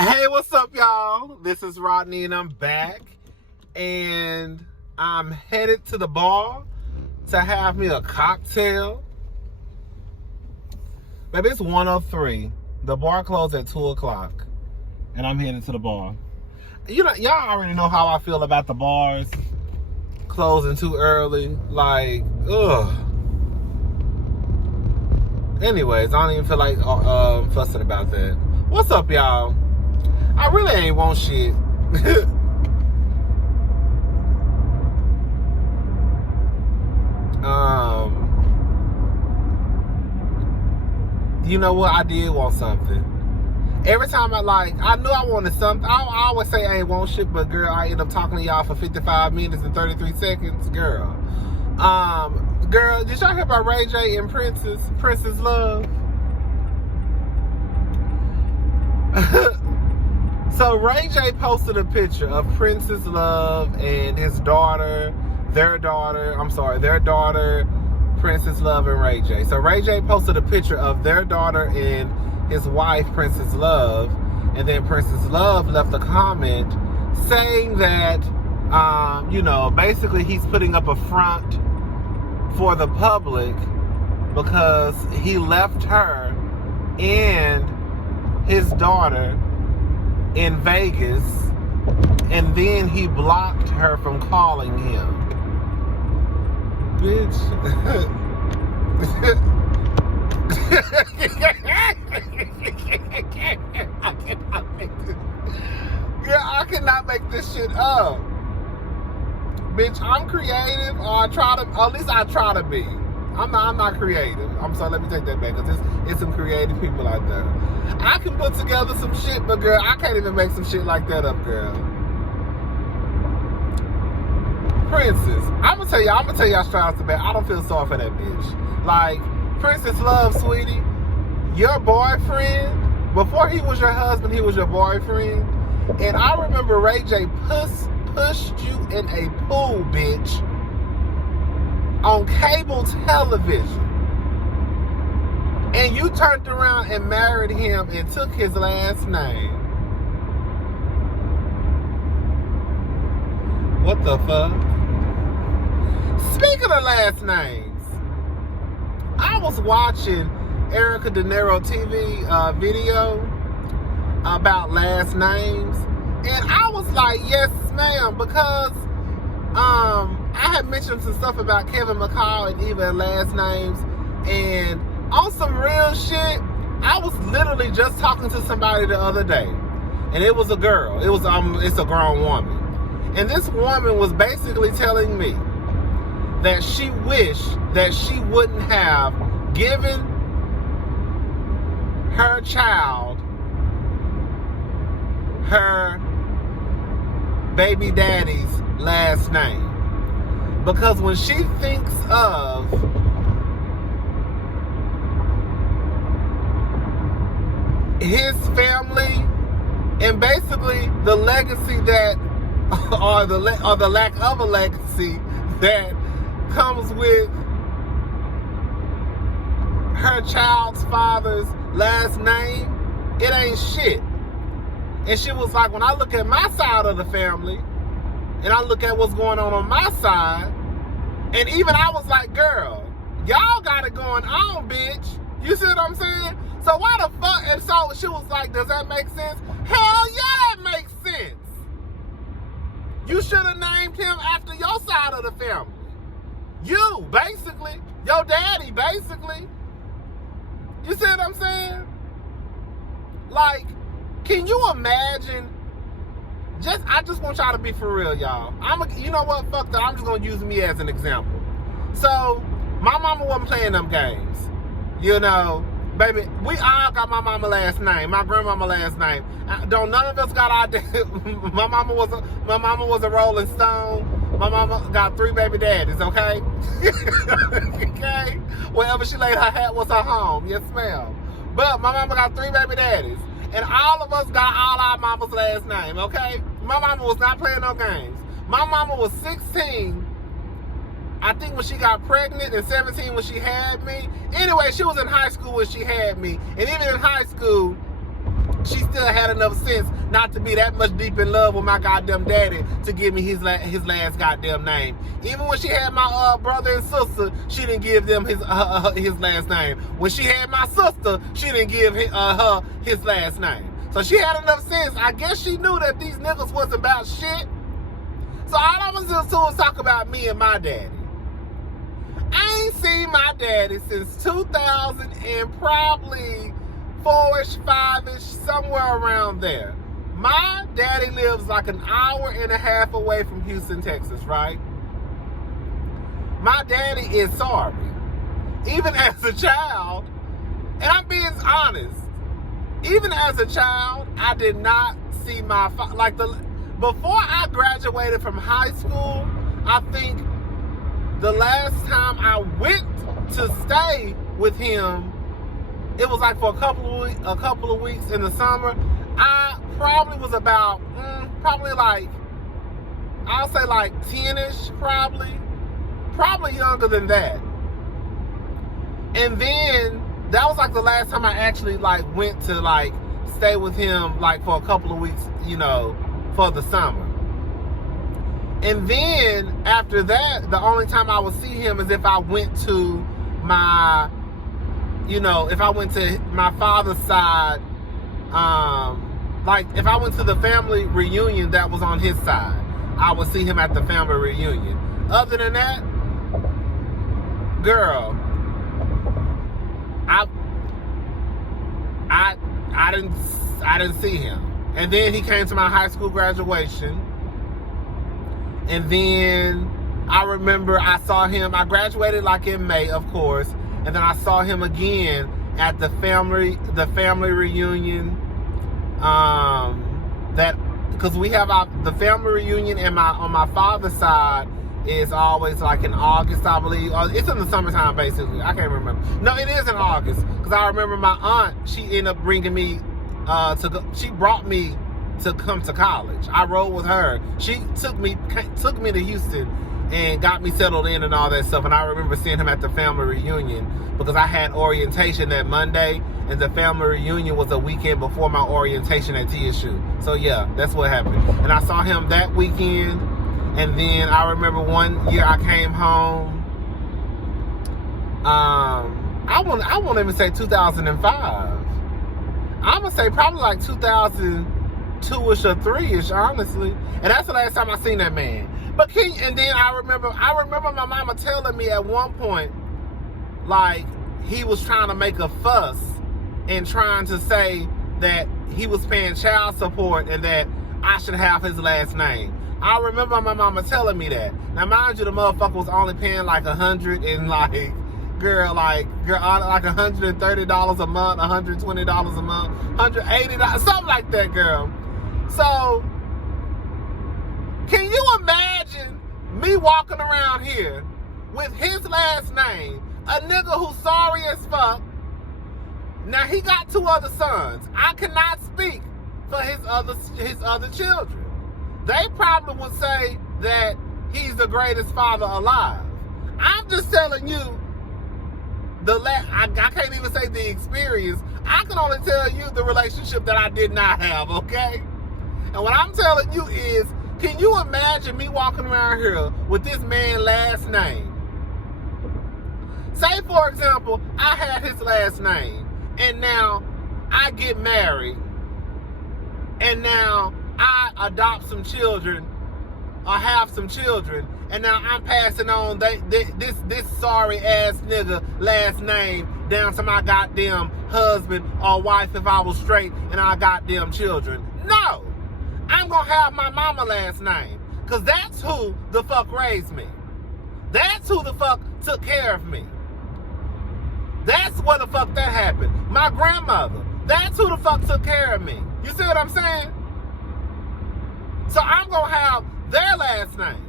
Hey, what's up, y'all? This is Rodney, and I'm back. And I'm headed to the bar to have me a cocktail. Baby, it's 1:03. The bar closed at 2 o'clock. And I'm headed to the bar. You know, y'all already know how I feel about the bars closing too early. Like, ugh. Anyways, I don't even feel like fussing about that. What's up, y'all? I really ain't want shit. You know what? I did want something. Every time I knew I wanted something. I always say I ain't want shit, but girl, I end up talking to y'all for 55 minutes and 33 seconds. Girl, did y'all hear about Ray J and Princess Love? So Ray J posted a picture of Princess Love and their daughter, Princess Love and Ray J. So Ray J posted a picture of their daughter and his wife, Princess Love, and then Princess Love left a comment saying that, basically he's putting up a front for the public because he left her and his daughter in Vegas, and then he blocked her from calling him. Bitch. I cannot make this shit up. Bitch, I'm creative, or at least I try to be. I'm not creative. I'm sorry, let me take that back, because it's some creative people out there. I can put together some shit, but girl, I can't even make some shit like that up, girl. Princess, I'm gonna tell y'all straight off the bat, I don't feel sorry for that bitch. Like, Princess Love, sweetie, your boyfriend, before he was your husband, he was your boyfriend. And I remember Ray J pushed you in a pool, bitch, on cable television. And you turned around and married him and took his last name. What the fuck? Speaking of last names, I was watching Erica De Niro TV video about last names, and I was like, yes, ma'am, because I had mentioned some stuff about Kevin McCall and even last names, and on some real shit, I was literally just talking to somebody the other day, and it was a girl. It's a grown woman. And this woman was basically telling me that she wished that she wouldn't have given her child her baby daddy's last name. Because when she thinks of his family and basically the legacy that or the lack of a legacy that comes with her child's father's last name, it ain't shit. And she was like, when I look at my side of the family and I look at what's going on my side, and even I was like, girl, y'all got it going on, bitch. You see what I'm saying? So why the fuck? And so she was like, does that make sense? Hell yeah, that makes sense. You should have named him after your side of the family. You, basically. Your daddy, basically. You see what I'm saying? Like, can you imagine? I just want y'all to be for real, y'all. You know what? Fuck that. I'm just going to use me as an example. So, my mama wasn't playing them games. You know, baby, we all got my mama last name, my grandmama last name. None of us got our my mama was a Rolling Stone. My mama got 3 baby daddies, okay? Okay? Wherever she laid her hat was her home. Yes, ma'am. But my mama got 3 baby daddies. And all of us got all our mama's last name, okay? My mama was not playing no games. My mama was 16, I think, when she got pregnant, and 17 when she had me. Anyway, she was in high school when she had me. And even in high school, she still had enough sense not to be that much deep in love with my goddamn daddy to give me his last goddamn name. Even when she had my brother and sister, she didn't give them his last name. When she had my sister, she didn't give her his last name. So she had enough sense. I guess she knew that these niggas wasn't about shit. So all I was just doing was talk about me and my daddy. I ain't seen my daddy since 2000 and probably 4-ish, 5-ish, somewhere around there. My daddy lives like an hour and a half away from Houston, Texas, right? My daddy is sorry. Even as a child, and I'm being honest, even as a child, I did not see my father. Before I graduated from high school, I think the last time I went to stay with him, it was like for a couple of weeks in the summer. I probably was about, I'll say like 10-ish, probably younger than that. And then that was like the last time I actually like went to like stay with him like for a couple of weeks, for the summer. And then after that, the only time I would see him is if I went to my, if I went to my father's side, like if I went to the family reunion that was on his side, I would see him at the family reunion. Other than that, girl, I didn't see him. And then he came to my high school graduation. And then I remember I saw him, I graduated like in May, of course. And then I saw him again at the family reunion. Because we have the family reunion on my father's side is always like in August, I believe. It's in the summertime, basically. I can't remember. No, it is in August. Because I remember my aunt, she ended up bringing me she brought me to come to college. I rode with her. She took me to Houston and got me settled in and all that stuff. And I remember seeing him at the family reunion because I had orientation that Monday, and the family reunion was a weekend before my orientation at TSU. So yeah, that's what happened. And I saw him that weekend. And then I remember one year I came home. I won't even say 2005. I'm gonna say probably like 2002-ish or 3-ish, honestly. And that's the last time I seen that man. And then I remember my mama telling me at one point, like, he was trying to make a fuss and trying to say that he was paying child support and that I should have his last name. I remember my mama telling me that. Now, mind you, the motherfucker was only paying like $100 and like $130 a month, $120 a month, $180, something like that, girl. So, can you imagine me walking around here with his last name, a nigga who's sorry as fuck? Now, he got 2 other sons. I cannot speak for his other children. They probably would say that he's the greatest father alive. I'm just telling you, I can't even say the experience. I can only tell you the relationship that I did not have, okay? And what I'm telling you is, can you imagine me walking around here with this man's last name? Say, for example, I had his last name, and now I get married, and now I adopt some children, or have some children, and now I'm passing on this sorry ass nigga last name down to my goddamn husband or wife if I was straight and I goddamn children. No! I'm gonna have my mama last name, because that's who the fuck raised me. That's who the fuck took care of me. That's where the fuck that happened. My grandmother. That's who the fuck took care of me. You see what I'm saying? So I'm gonna have their last name.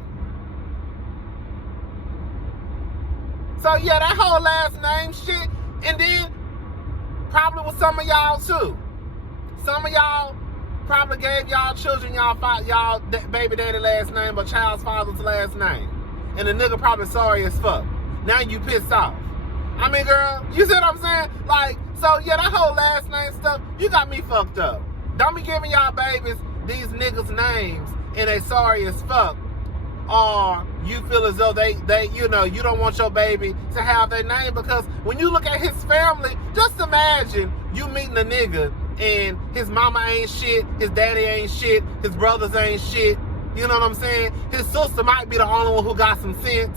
So yeah, that whole last name shit, and then probably with some of y'all too. Some of y'all probably gave y'all children y'all baby daddy last name or child's father's last name. And the nigga probably sorry as fuck. Now you pissed off. I mean, girl, you see what I'm saying? Like, So, yeah, that whole last name stuff, you got me fucked up. Don't be giving y'all babies these niggas' names and they sorry as fuck. Or you feel as though they you know, you don't want your baby to have their name, because when you look at his family, just imagine you meeting a nigga and his mama ain't shit, his daddy ain't shit, his brothers ain't shit. You know what I'm saying? His sister might be the only one who got some sense.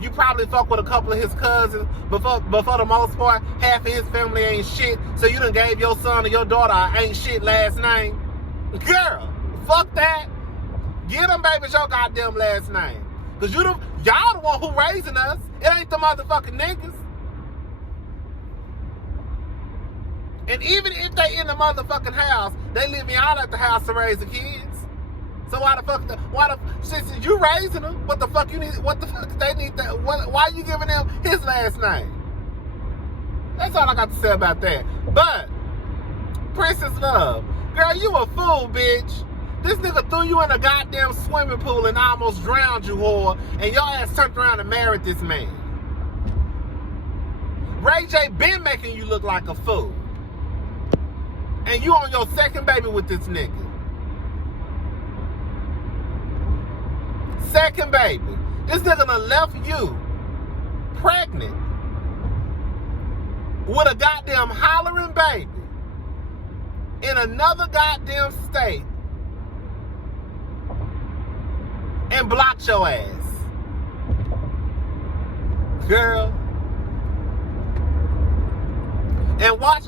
You probably fuck with a couple of his cousins, but for the most part, half of his family ain't shit. So you done gave your son or your daughter a ain't shit last name. Girl, fuck that. Give them babies your goddamn last name. Because y'all the one who raising us. It ain't the motherfucking niggas. And even if they in the motherfucking house, they leaving y'all at the house to raise the kids. So why since you raising them, what the fuck they need that? Why are you giving them his last name? That's all I got to say about that. But, Princess Love, girl, you a fool, bitch. This nigga threw you in a goddamn swimming pool and almost drowned you, whore, and your ass turned around and married this man. Ray J been making you look like a fool. And you on your second baby with this nigga. Second baby. This nigga done left you pregnant with a goddamn hollering baby in another goddamn state and blocked your ass. Girl. And watch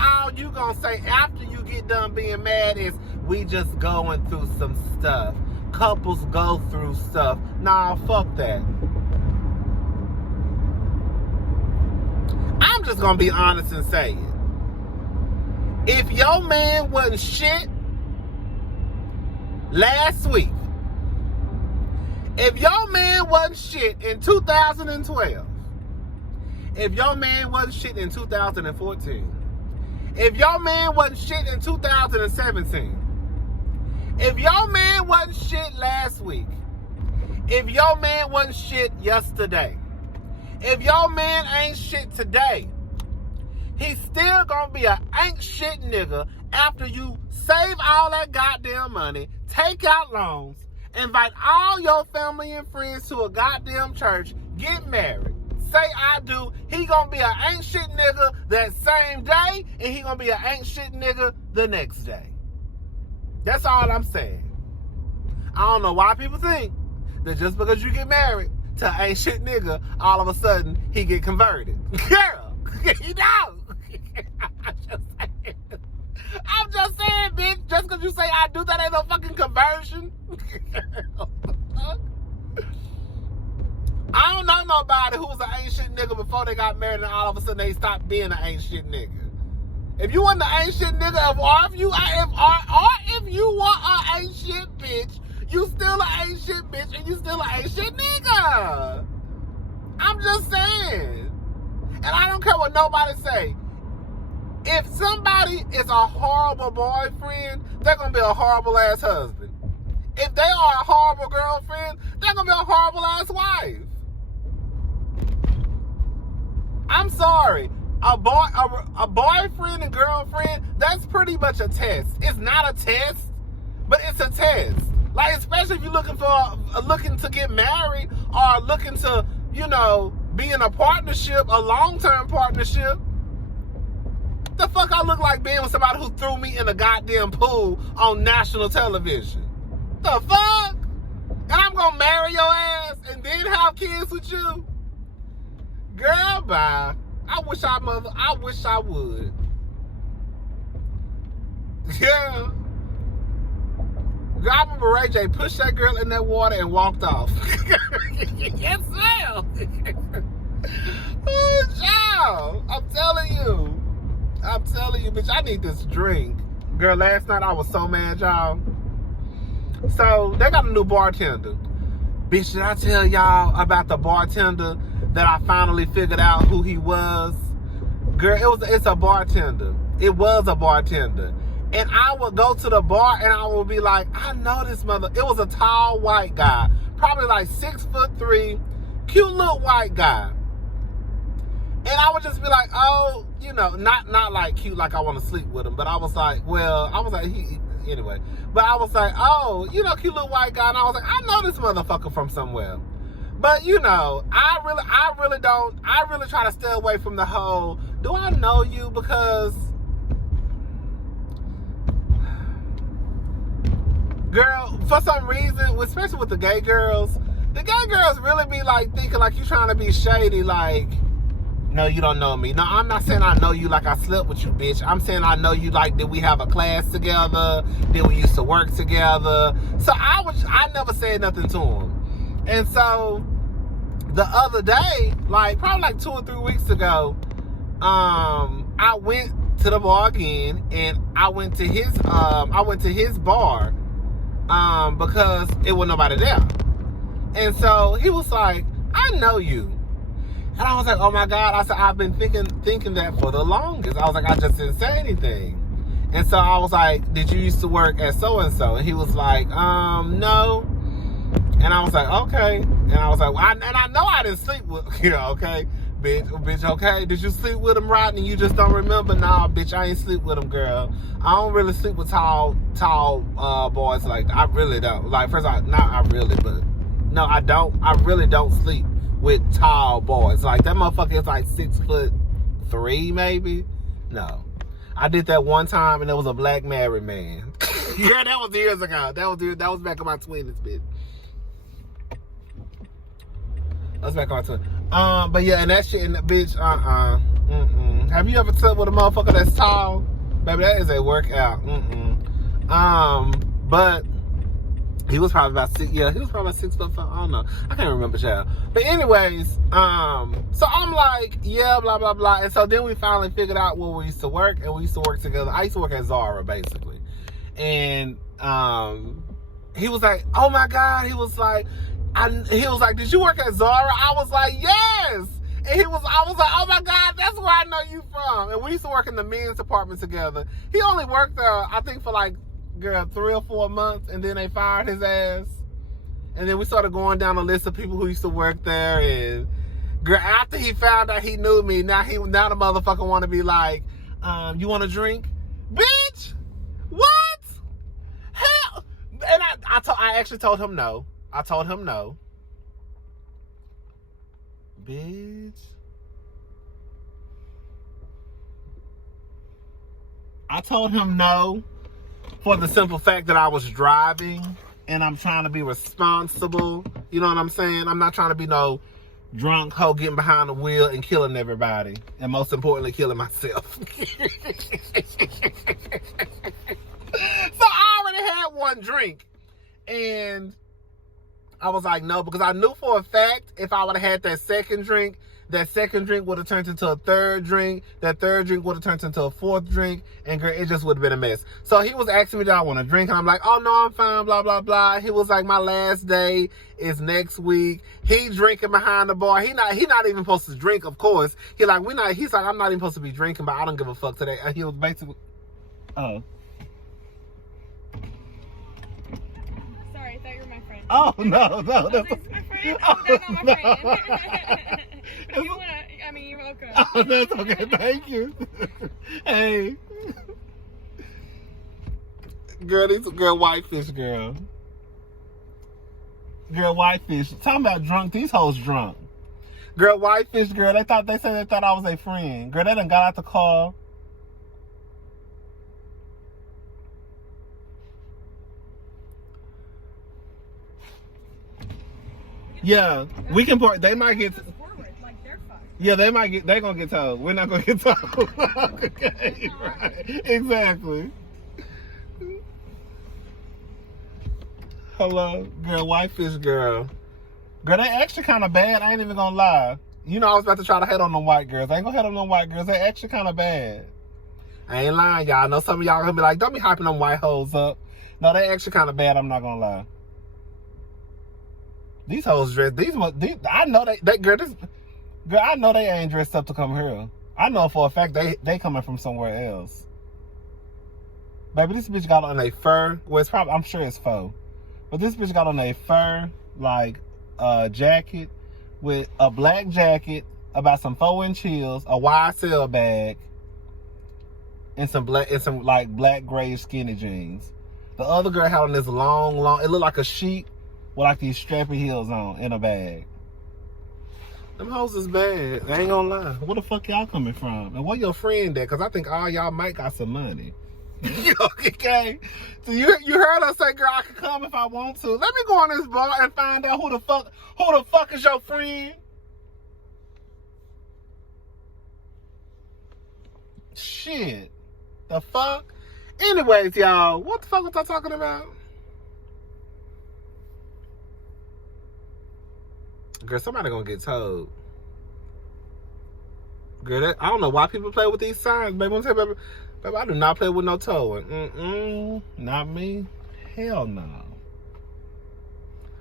all you gonna say after you get done being mad is, we just going through some stuff. Couples go through stuff. Nah, fuck that. I'm just gonna be honest and say it. If your man wasn't shit last week, if your man wasn't shit in 2012, if your man wasn't shit in 2014, if your man wasn't shit in 2017, if your man wasn't shit last week, if your man wasn't shit yesterday, if your man ain't shit today, he's still gonna be an ain't shit nigga after you save all that goddamn money, take out loans, invite all your family and friends to a goddamn church, get married, say I do. He gonna be an ain't shit nigga that same day, and he gonna be an ain't shit nigga the next day. That's all I'm saying. I don't know why people think that just because you get married to an ain't shit nigga, all of a sudden he get converted. Girl, he don't. I'm just saying, bitch, just because you say I do, that ain't no fucking conversion. I don't know nobody who was an ain't shit nigga before they got married and all of a sudden they stopped being an ain't shit nigga. If you want the ain't shit nigga, or if you want an ain't shit bitch, you still an ain't shit bitch and you still an ain't shit nigga. I'm just saying. And I don't care what nobody say. If somebody is a horrible boyfriend, they're going to be a horrible ass husband. If they are a horrible girlfriend, they're going to be a horrible ass wife. I'm sorry. A boyfriend and girlfriend, that's pretty much a test. It's not a test, but it's a test. Like, especially if you're looking to get married or looking to, you know, be in a partnership, a long-term partnership. The fuck I look like being with somebody who threw me in a goddamn pool on national television? The fuck? And I'm gonna marry your ass and then have kids with you? Girl, bye. I wish I would. Yeah. Girl, I remember Ray J pushed that girl in that water and walked off. Yes, ma'am. Oh, child. I'm telling you, bitch, I need this drink. Girl, last night I was so mad, y'all. So, they got a new bartender. Bitch, did I tell y'all about the bartender that I finally figured out who he was? Girl, it's a bartender. It was a bartender. And I would go to the bar and I would be like, I know this mother. It was a tall white guy. Probably like 6'3", cute little white guy. And I would just be like, oh, you know, not like cute, like I want to sleep with him, but I was like, anyway. But I was like, oh, you know, cute little white guy, and I was like, I know this motherfucker from somewhere. But you know, I really try to stay away from the whole, do I know you? Because, girl, for some reason, especially with the gay girls really be like thinking like you trying to be shady, like, no, you don't know me. No, I'm not saying I know you like I slept with you, bitch. I'm saying I know you like, did we have a class together? Did we used to work together? So I never said nothing to him. And so the other day, like probably like 2 or 3 weeks ago, I went to the bar again, and I went to his bar because it was nobody there. And so he was like, I know you. And I was like, oh my God. I said, I've been thinking that for the longest. I was like, I just didn't say anything. And so I was like, did you used to work at so-and-so? And he was like, no. And I was like, okay. And I was like, well, I know I didn't sleep with you, okay? Bitch, okay? Did you sleep with him, Rodney? You just don't remember? Nah, bitch, I ain't sleep with him, girl. I don't really sleep with tall boys. Like, I really don't. Like, first of all, not I really, but no, I don't. I really don't sleep with tall boys. Like, that motherfucker is like 6'3", maybe. No, I did that one time, and it was a black married man. Yeah, that was years ago. That was back in my 20s, bitch. That was back in my 20s. But yeah, and that shit, and that bitch, Have you ever slept with a motherfucker that's tall? Baby, that is a workout. But he was probably about 6. Yeah, he was probably about 6'5". I don't know. I can't remember, child. But anyways, so I'm like, yeah, blah blah blah. And so then we finally figured out where we used to work, and we used to work together. I used to work at Zara, basically. And he was like, oh my God. He was like, did you work at Zara? I was like, yes. And I was like, oh my God, that's where I know you from. And we used to work in the men's department together. He only worked there, I think, for like, girl, 3 or 4 months, and then they fired his ass. And then we started going down a list of people who used to work there. And girl, after he found out he knew me, now the motherfucker want to be like, you want a drink, bitch? What? Hell? And I actually told him no. I told him no. Bitch. I told him no for the simple fact that I was driving and I'm trying to be responsible. You know what I'm saying? I'm not trying to be no drunk hoe getting behind the wheel and killing everybody. And most importantly, killing myself. So I already had one drink. And I was like, no, because I knew for a fact if I would have had that second drink would have turned into a third drink. That third drink would have turned into a fourth drink. And girl, it just would have been a mess. So he was asking me, did I want to drink? And I'm like, oh, no, I'm fine, blah, blah, blah. He was like, my last day is next week. He drinking behind the bar. He not even supposed to drink, of course. He's like, I'm not even supposed to be drinking, but I don't give a fuck today. And he was basically, oh. Oh, no. That's my friend. Oh, that's not my friend. If you want to, you're welcome. Oh, that's okay. Thank you. Hey. Girl, whitefish, girl. Girl, whitefish. Talking about drunk. These hoes drunk. Girl, whitefish, girl. They said they thought I was a friend. Girl, they done got out the car. Yeah, we can part. They might get. Yeah, they're gonna get told. We're not gonna get told. Okay, right. Exactly. Hello, girl, whitefish girl. Girl, they actually kind of bad. I ain't even gonna lie. You know, I was about to try to hate on them white girls. I ain't gonna hate on them white girls. They actually kind of bad. I ain't lying, y'all. I know some of y'all gonna be like, don't be hyping them white hoes up. No, they actually kind of bad. I'm not gonna lie. These hoes dressed. I know girl, I know they ain't dressed up to come here. I know for a fact they coming from somewhere else. Baby, this bitch got on a fur. Well, it's probably, I'm sure it's faux. But this bitch got on a fur, like, jacket with a black jacket, about some 4-inch heels, a YSL bag, and some black gray skinny jeans. The other girl had on this long, it looked like a sheet with like these strappy heels on in a bag. Them hoes is bad. I ain't gonna lie. Where the fuck y'all coming from? And where your friend at? Cause I think all y'all might got some money. Okay? So you heard us say, girl, I can come if I want to. Let me go on this bar and find out who the fuck is your friend. Shit. The fuck? Anyways, y'all, what the fuck was I talking about? Girl, somebody gonna get told. Girl, I don't know why people play with these signs, baby. I'm telling you, baby, I do not play with no towing. Not me. Hell no.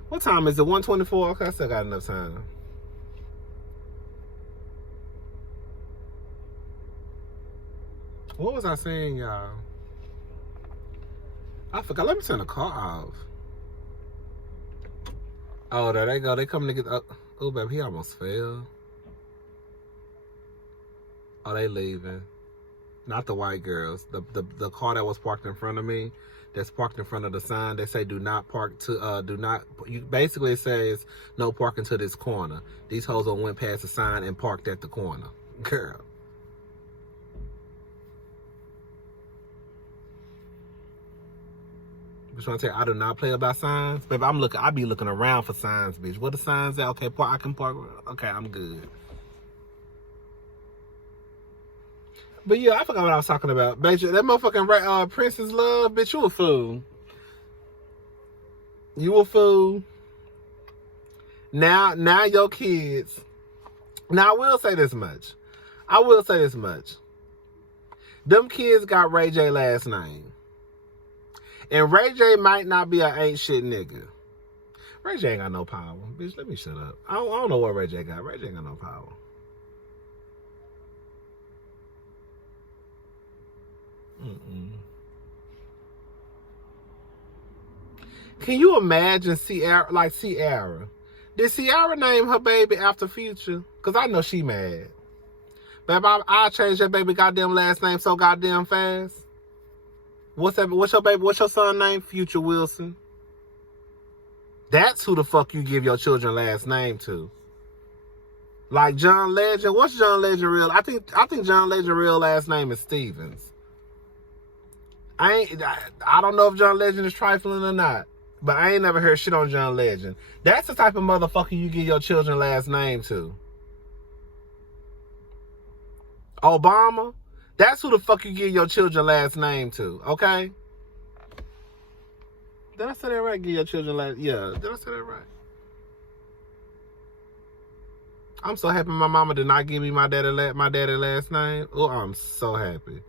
What time is it? 1:24? Okay, I still got enough time. What was I saying, y'all? I forgot. Let me turn the car off. Oh, there they go. They coming to get up. Oh, baby, he almost fell. Oh, they leaving. Not the white girls. The car that was parked in front of me, that's parked in front of the sign. They say do not park to, basically it says no parking to this corner. These hoes went past the sign and parked at the corner. Girl. Just want to tell you, I do not play about signs. Baby, I be looking around for signs, bitch. What the signs at? Okay, I can park. Okay, I'm good. But yeah, I forgot what I was talking about. Bitch, that motherfucking Princess Love, bitch, you a fool. You a fool. Now your kids. Now I will say this much. Them kids got Ray J last name. And Ray J might not be an ain't shit nigga. Ray J ain't got no power. Bitch, let me shut up. I don't know what Ray J got. Ray J ain't got no power. Can you imagine Ciara? Did Ciara name her baby after Future? Because I know she mad. Baby, I'll change that baby goddamn last name so goddamn fast. What's your son name? Future Wilson. That's who the fuck you give your children last name to. Like John Legend. What's John Legend real? I think John Legend real last name is Stevens. I don't know if John Legend is trifling or not, but I ain't never heard shit on John Legend. That's the type of motherfucker you give your children last name to. Obama. That's who the fuck you give your children last name to, okay? Did I say that right? Give your children last... Yeah, did I say that right? I'm so happy my mama did not give me my daddy last name. Oh, I'm so happy.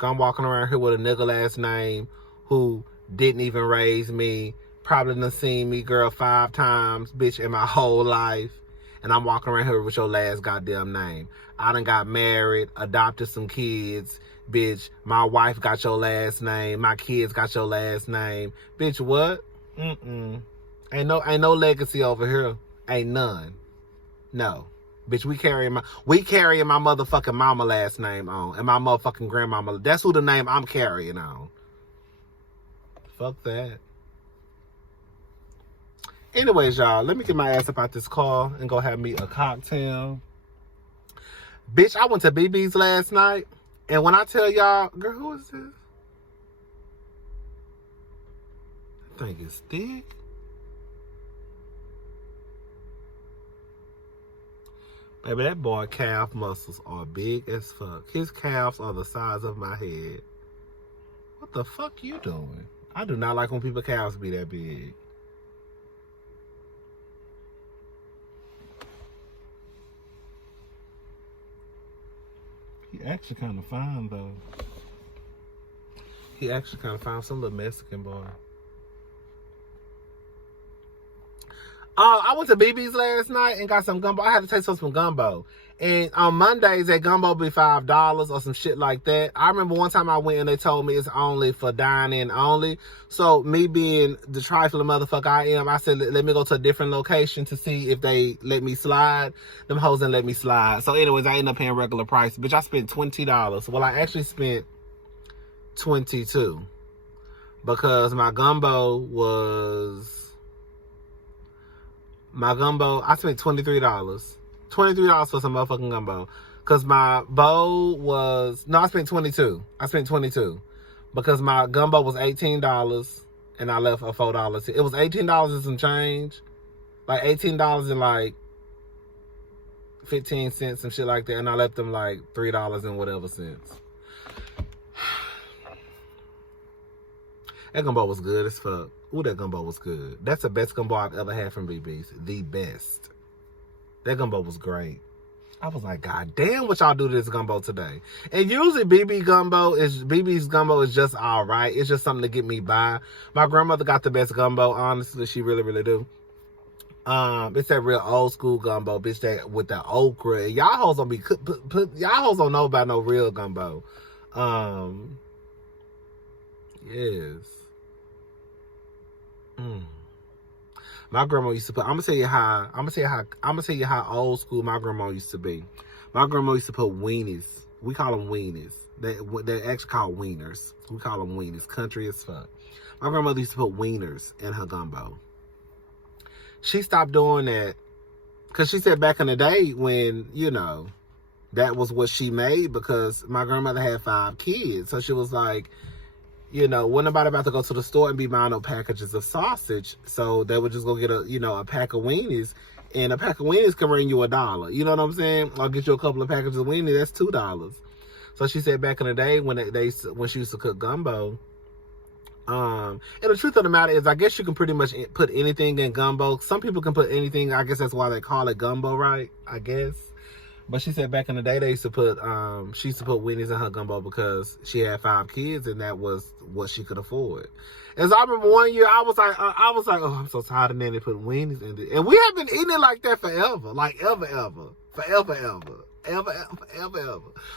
I'm walking around here with a nigga last name who didn't even raise me. Probably done seen me, girl, 5 times, bitch, in my whole life. And I'm walking around here with your last goddamn name. I done got married, adopted some kids. Bitch, my wife got your last name. My kids got your last name. Bitch, what? Ain't no legacy over here. Ain't none. No. Bitch, we carrying my motherfucking mama last name on. And my motherfucking grandmama. That's who the name I'm carrying on. Fuck that. Anyways, y'all, let me get my ass up out this car and go have me a cocktail. Bitch, I went to BB's last night. And when I tell y'all, girl, who is this? I think it's thick. Baby, that boy calf muscles are big as fuck. His calves are the size of my head. What the fuck you doing? I do not like when people's calves be that big. He actually kind of fine, though. He actually kind of fine. Some little Mexican boy. I went to BB's last night and got some gumbo. I had to taste some gumbo. And on Mondays, that gumbo be $5 or some shit like that. I remember one time I went and they told me it's only for dine-in only. So me being the trifling motherfucker I am, I said, let me go to a different location to see if they let me slide. Them hoes didn't let me slide. So anyways, I ended up paying regular price. Bitch, I spent $20. Well, I actually spent $22 because my gumbo, I spent $23. $23 for some motherfucking gumbo. Because my bowl was... No, I spent $22. I spent $22. Because my gumbo was $18 and I left a $4 It was $18 and some change. Like $18 and like 15 cents, some shit like that. And I left them like $3 and whatever cents. That gumbo was good as fuck. Ooh, that gumbo was good. That's the best gumbo I've ever had from BB's. The best. That gumbo was great. I was like, God damn, what y'all do to this gumbo today? And usually BB's gumbo is just all right. It's just something to get me by. My grandmother got the best gumbo, honestly. She really, really do. It's that real old school gumbo, bitch, that with the okra. Y'all hoes don't be y'all hoes don't know about no real gumbo. Yes. My grandma used to put. I'm gonna tell you how old school my grandma used to be. My grandma used to put weenies. We call them weenies. They're actually called wieners. We call them weenies. Country as fuck. My grandmother used to put wieners in her gumbo. She stopped doing that because she said back in the day when, you know, that was what she made because my grandmother had 5 kids. So she was like, you know, wasn't nobody about to go to the store and be buying no packages of sausage. So they would just go get a pack of weenies. And a pack of weenies can bring you $1. You know what I'm saying? I'll get you a couple of packages of weenies. That's $2. So she said back in the day when when she used to cook gumbo. And the truth of the matter is, I guess you can pretty much put anything in gumbo. Some people can put anything. I guess that's why they call it gumbo, right? I guess. But she said back in the day they used to put she used to put weenies in her gumbo because she had 5 kids and that was what she could afford. And so I remember one year I was like, oh, I'm so tired of Nanny putting weenies in it. And we have been eating it like that forever, like ever.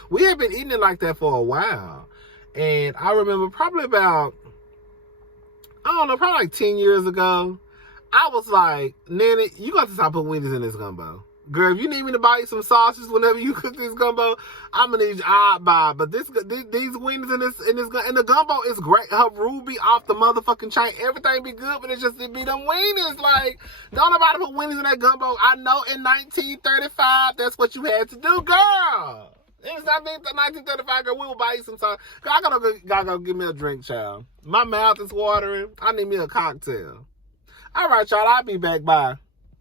We have been eating it like that for a while. And I remember probably about, I don't know, probably like 10 years ago, I was like, Nanny, you got to stop putting weenies in this gumbo. Girl, if you need me to buy you some sausages whenever you cook this gumbo, I'm gonna need you. I'll buy. But these weenies in the gumbo is great. Her ruby off the motherfucking chain. Everything be good, but it just be them weenies. Like, don't nobody put weenies in that gumbo. I know in 1935 that's what you had to do, girl. It's not 1935, girl. We will buy you some sausages. Girl, I gotta go give me a drink, child. My mouth is watering. I need me a cocktail. All right, y'all. I'll be back. Bye.